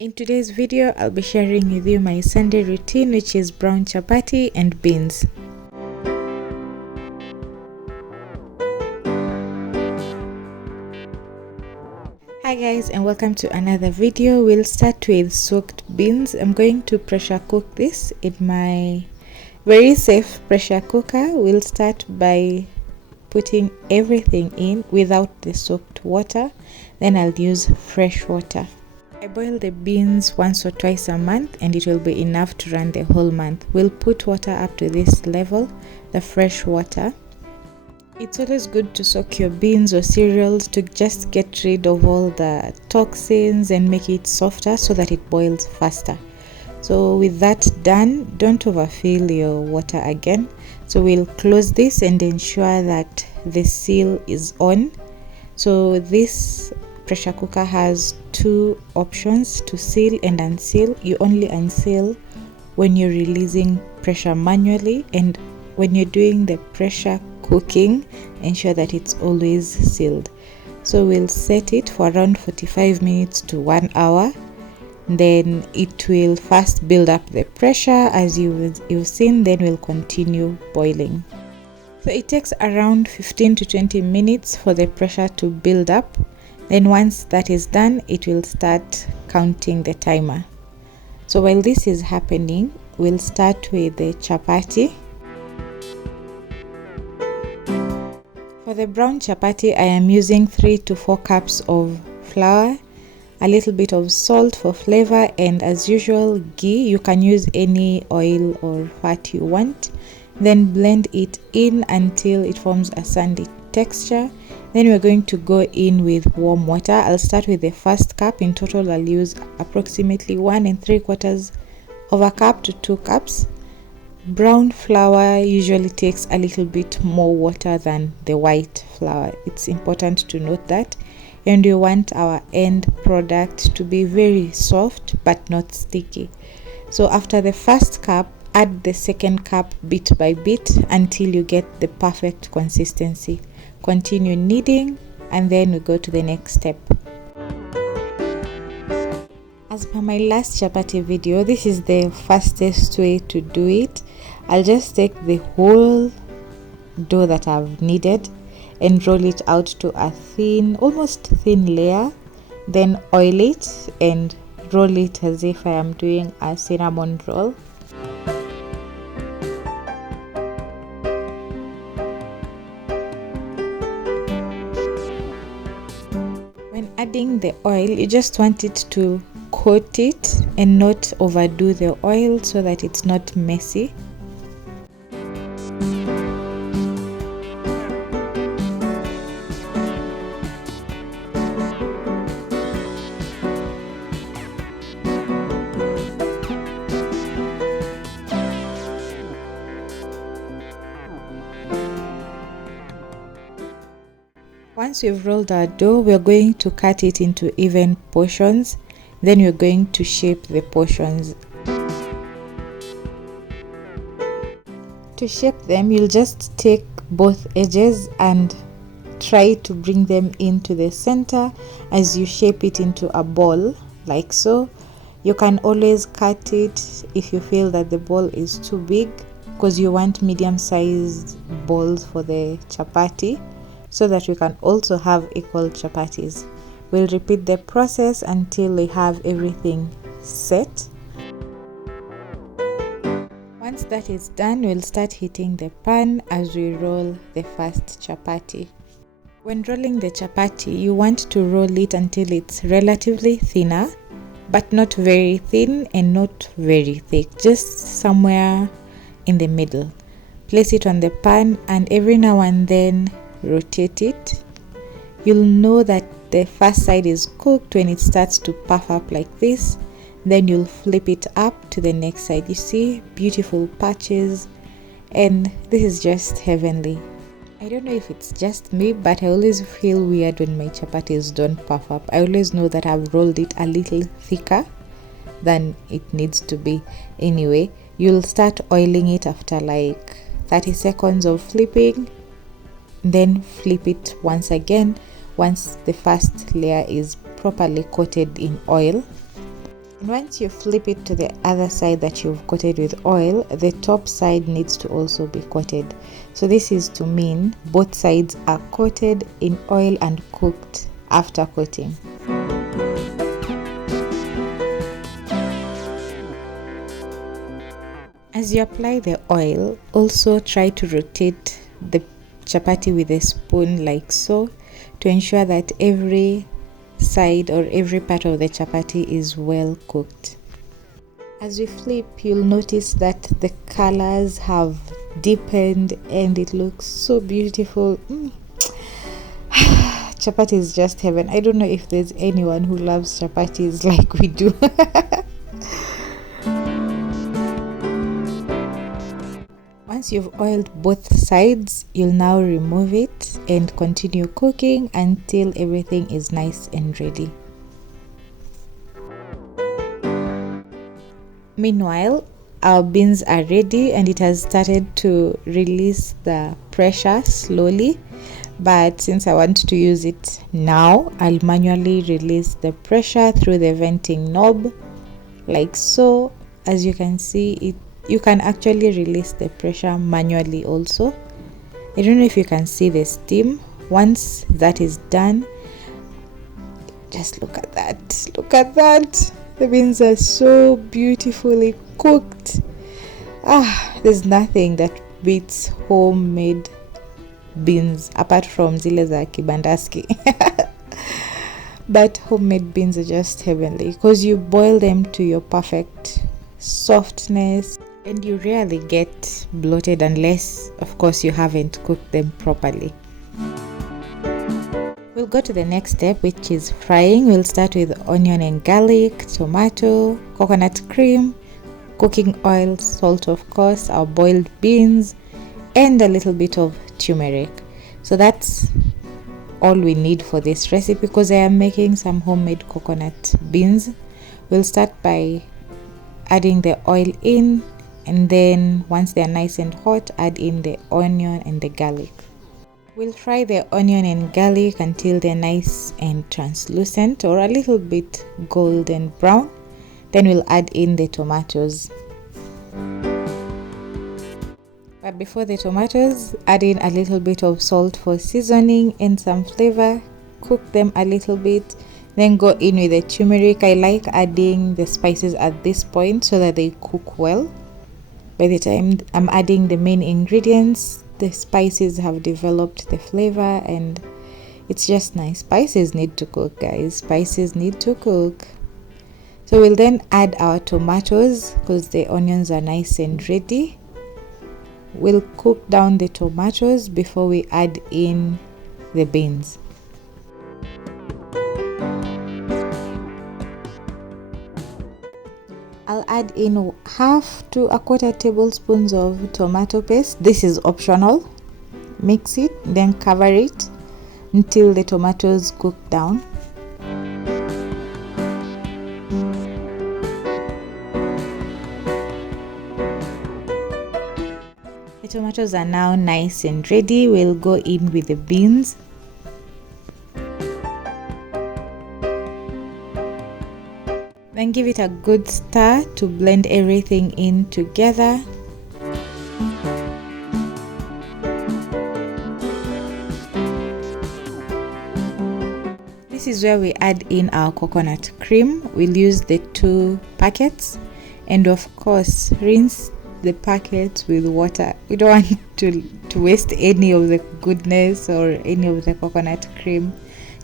In today's video, I'll be sharing with you my Sunday routine, which is brown chapati and beans. Hi guys, and welcome to another video. We'll start with soaked beans. I'm going to pressure cook this in my very safe pressure cooker. We'll start by putting everything in without the soaked water. Then I'll use fresh water. I boil the beans once or twice a month and it will be enough to run the whole month. We'll put water up to this level, the fresh water. It's always good to soak your beans or cereals to just get rid of all the toxins and make it softer so that it boils faster. So with that done, don't overfill your water again. So we'll close this and ensure that the seal is on. So this pressure cooker has two options, to seal and unseal. You only unseal when you're releasing pressure manually, and when you're doing the pressure cooking, ensure that it's always sealed. So we'll set it for around 45 minutes to 1 hour. Then it will first build up the pressure as you've seen, then we'll continue boiling. So it takes around 15 to 20 minutes for the pressure to build up. Then once that is done, it will start counting the timer. So while this is happening, we'll start with the chapati. For the brown chapati, I am using 3 to 4 cups of flour, a little bit of salt for flavor, and as usual, ghee. You can use any oil or fat you want. Then blend it in until it forms a sandy texture. Then we're going to go in with warm water. I'll start with the first cup. In total, I'll use approximately 1 3/4 of a cup to 2 cups. Brown flour usually takes a little bit more water than the white flour. It's important to note that. And we want our end product to be very soft but not sticky. So after the first cup, add the second cup bit by bit until you get the perfect consistency. Continue kneading and then we go to the next step. As per my last chapati video, this is the fastest way to do it. I'll just take the whole dough that I've kneaded and roll it out to a thin, almost thin layer, then oil it and roll it as if I am doing a cinnamon roll. When adding the oil, you just want it to coat it and not overdo the oil so that it's not messy. Once we've rolled our dough, we're going to cut it into even portions. Then we're going to shape the portions. To shape them, you'll just take both edges and try to bring them into the center as you shape it into a ball, like so. You can always cut it if you feel that the ball is too big, because you want medium-sized balls for the chapati, so that we can also have equal chapatis. We'll repeat the process until we have everything set. Once that is done, we'll start heating the pan as we roll the first chapati. When rolling the chapati, you want to roll it until it's relatively thinner, but not very thin and not very thick, just somewhere in the middle. Place it on the pan and every now and then rotate it. You'll know that the first side is cooked when it starts to puff up like this. Then you'll flip it up to the next side. You see beautiful patches, and this is just heavenly. I don't know if it's just me, but I always feel weird when my chapatis don't puff up. I always know that I've rolled it a little thicker than it needs to be. Anyway, you'll start oiling it after like 30 seconds of flipping. Then flip it once again once the first layer is properly coated in oil. And once you flip it to the other side that you've coated with oil, the top side needs to also be coated. So this is to mean both sides are coated in oil and cooked after coating. As you apply the oil, also try to rotate the chapati with a spoon like so, to ensure that every side or every part of the chapati is well cooked. As we flip, you'll notice that the colors have deepened and it looks so beautiful. Chapati is just heaven. I don't know if there's anyone who loves chapatis like we do. Once you've oiled both sides, you'll now remove it and continue cooking until everything is nice and ready. Meanwhile, our beans are ready and it has started to release the pressure slowly. But since I want to use it now, I'll manually release the pressure through the venting knob like so. As you can see, you can actually release the pressure manually also. I don't know if you can see the steam. Once that is done, just look at that. Look at that. The beans are so beautifully cooked. There's nothing that beats homemade beans apart from zile za kibandaski. But homemade beans are just heavenly because you boil them to your perfect softness and you rarely get bloated unless, of course, you haven't cooked them properly. We'll go to the next step, which is frying. We'll start with onion and garlic, tomato, coconut cream, cooking oil, salt of course, our boiled beans, and a little bit of turmeric. So that's all we need for this recipe because I am making some homemade coconut beans. We'll start by adding the oil in, and then once they're nice and hot, add in the onion and the garlic. We'll fry the onion and garlic until they're nice and translucent or a little bit golden brown. Then we'll add in the tomatoes. But before the tomatoes, add in a little bit of salt for seasoning and some flavor. Cook them a little bit. Then go in with the turmeric. I like adding the spices at this point so that they cook well. By the time I'm adding the main ingredients, the spices have developed the flavor and it's just nice. Spices need to cook, guys. Spices need to cook. So we'll then add our tomatoes because the onions are nice and ready. We'll cook down the tomatoes before we add in the beans. I'll add in half to a quarter tablespoons of tomato paste. This is optional. Mix it, then cover it until the tomatoes cook down. The tomatoes are now nice and ready. We'll go in with the beans. Then give it a good stir to blend everything in together. This is where we add in our coconut cream. We'll use the 2 packets and of course rinse the packets with water. We don't want to waste any of the goodness or any of the coconut cream.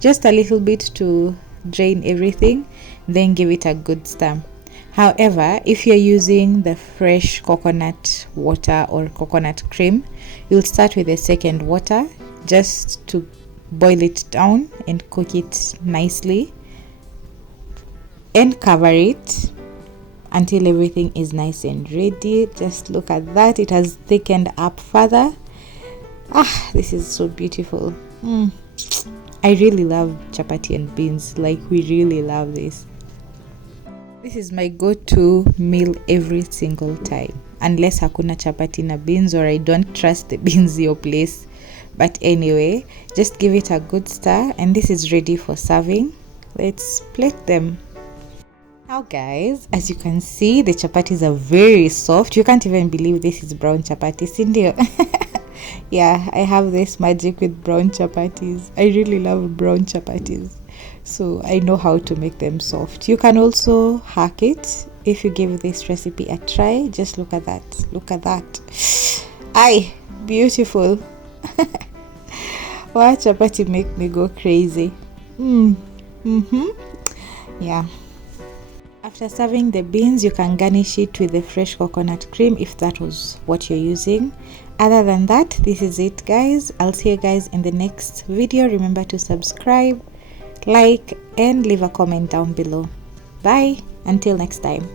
Just a little bit to drain everything, then give it a good stir. However, if you're using the fresh coconut water or coconut cream, you'll start with the second water just to boil it down and cook it nicely and cover it until everything is nice and ready. Just look at that, it has thickened up further. This is so beautiful. I really love chapati and beans, like we really love this. This is my go-to meal every single time, unless hakuna chapati na beans or I don't trust the beans your place. But anyway, just give it a good stir and this is ready for serving. Let's plate them. Now guys, as you can see, the chapatis are very soft. You can't even believe this is brown chapati, Cindy. Yeah, I have this magic with brown chapatis. I really love brown chapatis, so I know how to make them soft. You can also hack it if you give this recipe a try. Just look at that. Look at that. Aye, beautiful. Wow, chapati make me go crazy. Yeah. After serving the beans, you can garnish it with the fresh coconut cream if that was what you're using. Other than that, this is it guys. I'll see you guys in the next video. Remember to subscribe, like, and leave a comment down below. Bye, until next time.